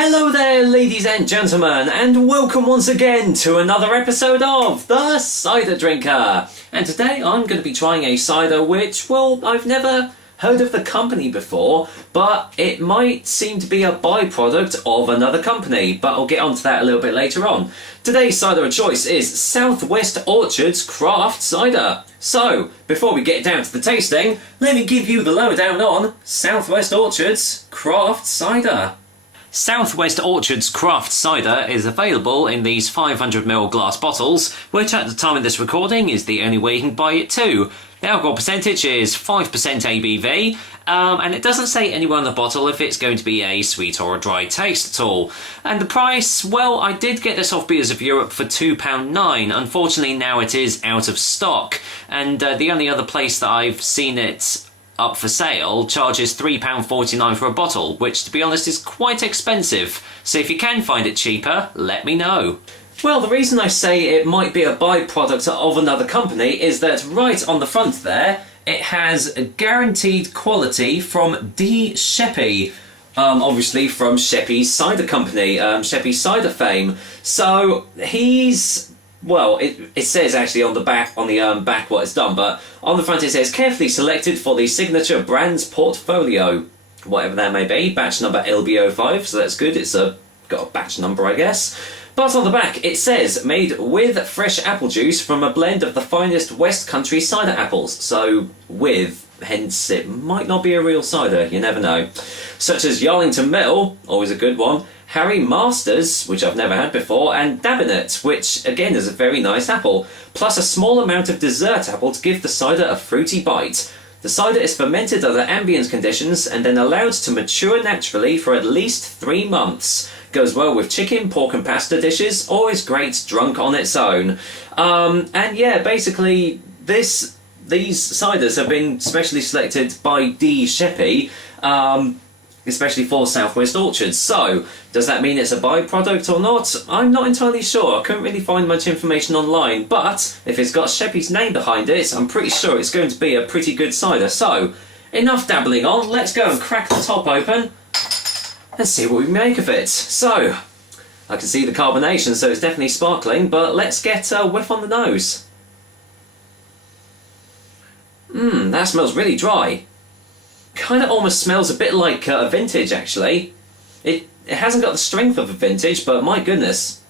Hello there, ladies and gentlemen, and welcome once again to another episode of The Cider Drinker. And today I'm going to be trying a cider which, well, I've never heard of the company before, but it might seem to be a byproduct of another company, but I'll get onto that a little bit later on. Today's cider of choice is Southwest Orchard's Craft Cider. So, before we get down to the tasting, let me give you the lowdown on Southwest Orchard's Craft Cider. Southwest Orchard's Craft Cider is available in these 500ml glass bottles, which at the time of this recording is the only way you can buy it too. The alcohol percentage is 5% ABV, and it doesn't say anywhere on the bottle if it's going to be a sweet or a dry taste at all. And the price, well, I did get this off Beers of Europe for £2.9. Unfortunately now it is out of stock, and the only other place that I've seen it up for sale charges £3.49 for a bottle, which to be honest is quite expensive. So if you can find it cheaper, let me know. Well, the reason I say it might be a byproduct of another company is that right on the front there, it has a guaranteed quality from Sheppy. Obviously from Sheppy's cider company, Sheppy cider fame. So he's... well, it says actually on the back what it's done, but on the front it says carefully selected for the signature brand's portfolio, whatever that may be. Batch number LB05, so that's good. It's got a batch number, I guess. But on the back it says made with fresh apple juice from a blend of the finest West Country cider apples. So with, hence it might not be a real cider. You never know. Such as Yarlington Mill, always a good one. Harry Masters, which I've never had before, and Dabinet, which again is a very nice apple, plus a small amount of dessert apple to give the cider a fruity bite. The cider is fermented under ambient conditions and then allowed to mature naturally for at least 3 months. Goes well with chicken, pork and pasta dishes, or is great drunk on its own. And yeah, basically these ciders have been specially selected by Sheppy, especially for Southwest Orchards. So, does that mean it's a byproduct or not? I'm not entirely sure. I couldn't really find much information online, but if it's got Sheppy's name behind it, I'm pretty sure it's going to be a pretty good cider. So, enough dabbling on, let's go and crack the top open and see what we make of it. So, I can see the carbonation, so it's definitely sparkling, but let's get a whiff on the nose. That smells really dry. Kind of almost smells a bit like a vintage, actually. It hasn't got the strength of a vintage, but my goodness.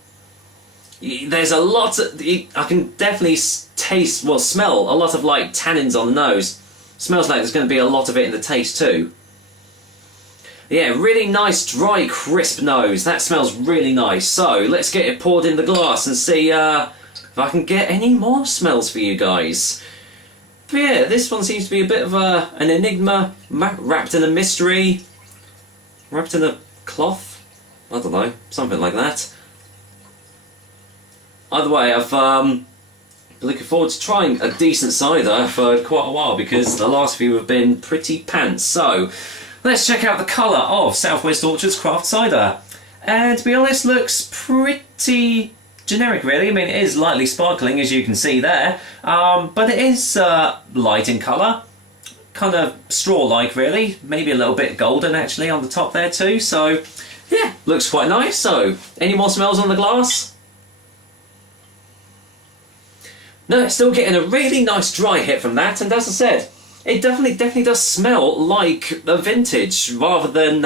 There's a lot of... I can definitely smell a lot of, like, tannins on the nose. Smells like there's going to be a lot of it in the taste, too. Yeah, really nice, dry, crisp nose. That smells really nice. So, let's get it poured in the glass and see if I can get any more smells for you guys. But yeah, this one seems to be a bit of an enigma, wrapped in a mystery, wrapped in a cloth, I don't know, something like that. Either way, I've been looking forward to trying a decent cider for quite a while because the last few have been pretty pants. So, let's check out the colour of Southwest Orchard's Craft Cider. And to be honest, looks pretty generic really. I mean, it is lightly sparkling as you can see there, but it is light in colour, kind of straw-like really, maybe a little bit golden actually on the top there too, so yeah, looks quite nice. So, any more smells on the glass? No, it's still getting a really nice dry hit from that, and as I said, it definitely does smell like a vintage rather than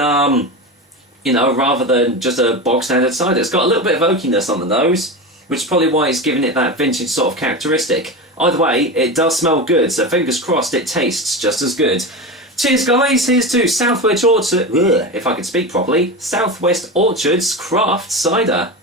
rather than just a bog standard cider. It's got a little bit of oakiness on the nose, which is probably why it's giving it that vintage sort of characteristic. Either way, it does smell good, so fingers crossed it tastes just as good. Cheers guys, here's to Southwest Orchard, if I could speak properly, Southwest Orchard's Craft Cider.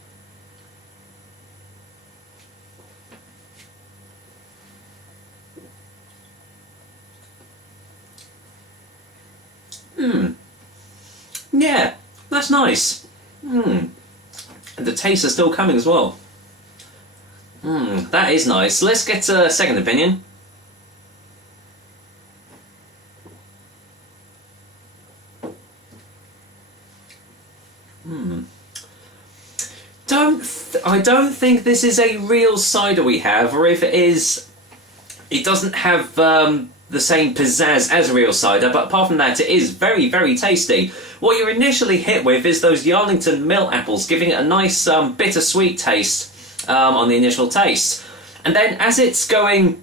Yeah, that's nice. And the taste is still coming as well. That is nice. Let's get a second opinion. I don't think this is a real cider we have, or if it is, it doesn't have the same pizzazz as real cider, but apart from that, it is very, very tasty. What you're initially hit with is those Yarlington Mill apples, giving it a nice bittersweet taste on the initial taste. And then as it's going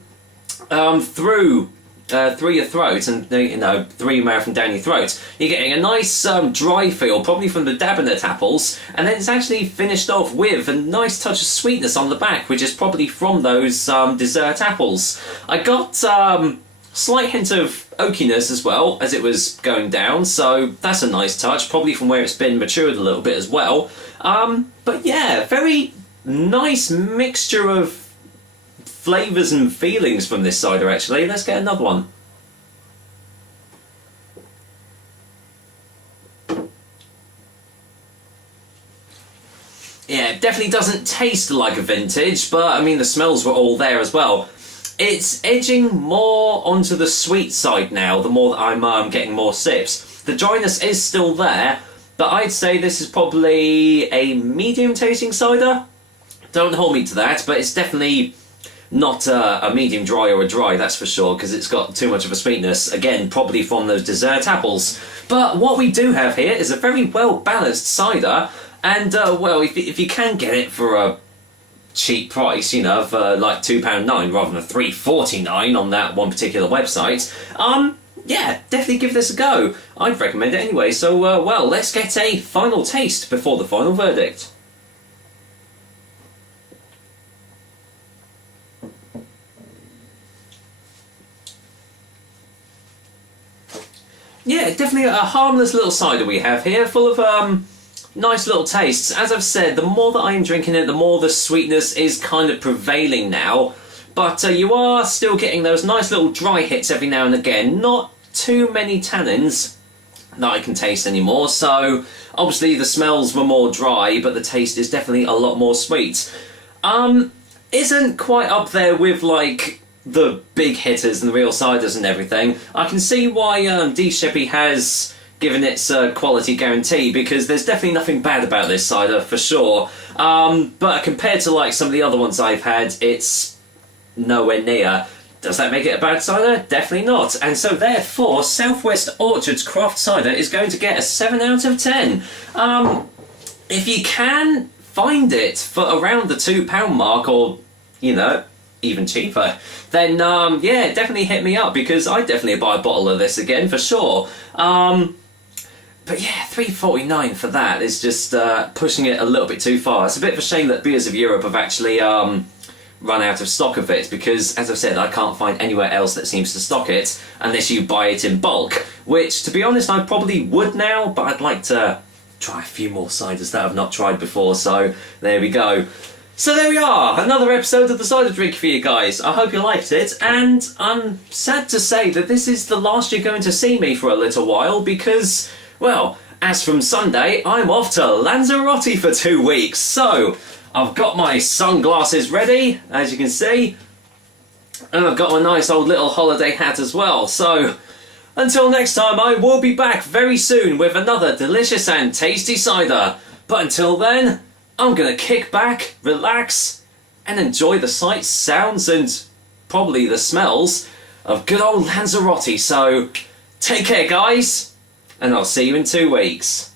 through your throat and, through your mouth and down your throat, you're getting a nice dry feel, probably from the Dabinett apples, and then it's actually finished off with a nice touch of sweetness on the back, which is probably from those dessert apples. I got slight hint of oakiness as well as it was going down, so that's a nice touch, probably from where it's been matured a little bit as well. But yeah, very nice mixture of flavours and feelings from this cider, actually. Let's get another one. Yeah, it definitely doesn't taste like a vintage, but I mean the smells were all there as well. It's edging more onto the sweet side now, the more that I'm getting more sips. The dryness is still there, but I'd say this is probably a medium tasting cider. Don't hold me to that, but it's definitely not a medium dry or a dry, that's for sure, because it's got too much of a sweetness, again, probably from those dessert apples. But what we do have here is a very well-balanced cider, and, well, if you can get it for a cheap price, for like £2.9 rather than £3.49 on that one particular website, yeah, definitely give this a go. I'd recommend it anyway, so, well, let's get a final taste before the final verdict. Yeah, definitely a harmless little cider we have here, full of nice little tastes. As I've said, the more that I'm drinking it, the more the sweetness is kind of prevailing now. But you are still getting those nice little dry hits every now and again. Not too many tannins that I can taste anymore. So obviously the smells were more dry, but the taste is definitely a lot more sweet. Isn't quite up there with like the big hitters and the real ciders and everything. I can see why Sheppy has given its quality guarantee, because there's definitely nothing bad about this cider for sure. But compared to like some of the other ones I've had, it's nowhere near. Does that make it a bad cider? Definitely not. And so therefore, Southwest Orchard's craft cider is going to get a 7 out of 10. If you can find it for around the £2 mark, or even cheaper, then yeah, definitely hit me up, because I'd definitely buy a bottle of this again for sure. But yeah, £3.49 for that is just pushing it a little bit too far. It's a bit of a shame that Beers of Europe have actually run out of stock of it, because as I've said, I can't find anywhere else that seems to stock it unless you buy it in bulk, which to be honest I probably would now, but I'd like to try a few more ciders that I've not tried before, so there we go. So there we are, another episode of the Cider Drink for you guys. I hope you liked it, and I'm sad to say that this is the last you're going to see me for a little while, because, well, as from Sunday, I'm off to Lanzarote for 2 weeks. So, I've got my sunglasses ready, as you can see, and I've got my nice old little holiday hat as well. So, until next time, I will be back very soon with another delicious and tasty cider. But until then, I'm going to kick back, relax, and enjoy the sights, sounds, and probably the smells of good old Lanzarote. So, take care, guys, and I'll see you in 2 weeks.